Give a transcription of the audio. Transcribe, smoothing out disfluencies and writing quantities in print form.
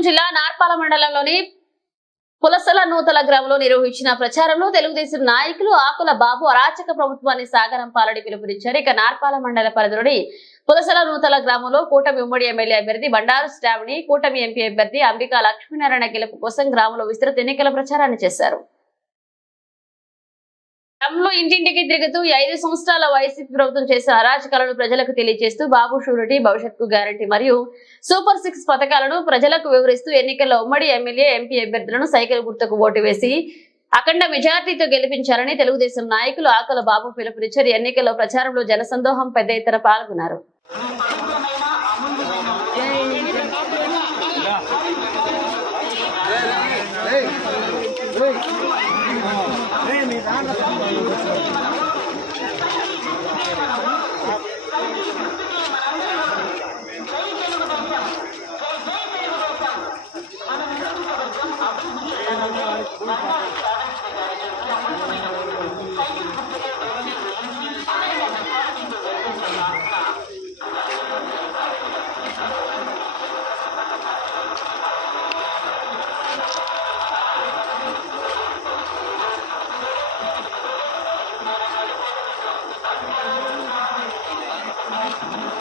అనంతపురం జిల్లా నార్పాల మండలంలోని పులసల నూతల గ్రామంలో నిర్వహించిన ప్రచారంలో తెలుగుదేశం నాయకులు ఆకుల బాబు అరాచక ప్రభుత్వాన్ని సాగరం పాలని పిలుపునిచ్చారు. ఇక నార్పాల మండల పరిధిలోని పులసల నూతల గ్రామంలో కూటమి ఉమ్మడి ఎమ్మెల్యే అభ్యర్థి బండారు శ్రావణి, కూటమి ఎంపీ అభ్యర్థి అంబికా లక్ష్మీనారాయణ గెలుపు కోసం గ్రామంలో విస్తృత ఎన్నికల ప్రచారాన్ని చేశారు. గ్రామంలో ఇంటింటికి తిరుగుతూ 5 సంవత్సరాల వైసీపీ ప్రభుత్వం చేసిన అరాచకాలను ప్రజలకు తెలియజేస్తూ బాబు షూరిటీ, భవిష్యత్తుకు గ్యారంటీ మరియు సూపర్ 6 పథకాలను ప్రజలకు వివరిస్తూ ఎన్నికల్లో ఉమ్మడి ఎమ్మెల్యే, ఎంపీ అభ్యర్థులను సైకిల్ గుర్తుకు ఓటు వేసి అఖండ మెజార్టీతో గెలిపించాలని తెలుగుదేశం నాయకులు ఆకుల బాబు పిలుపునిచ్చారు. ఎన్నికల్లో ప్రచారంలో జనసందోహం పెద్ద ఎత్తున పాల్గొన్నారు.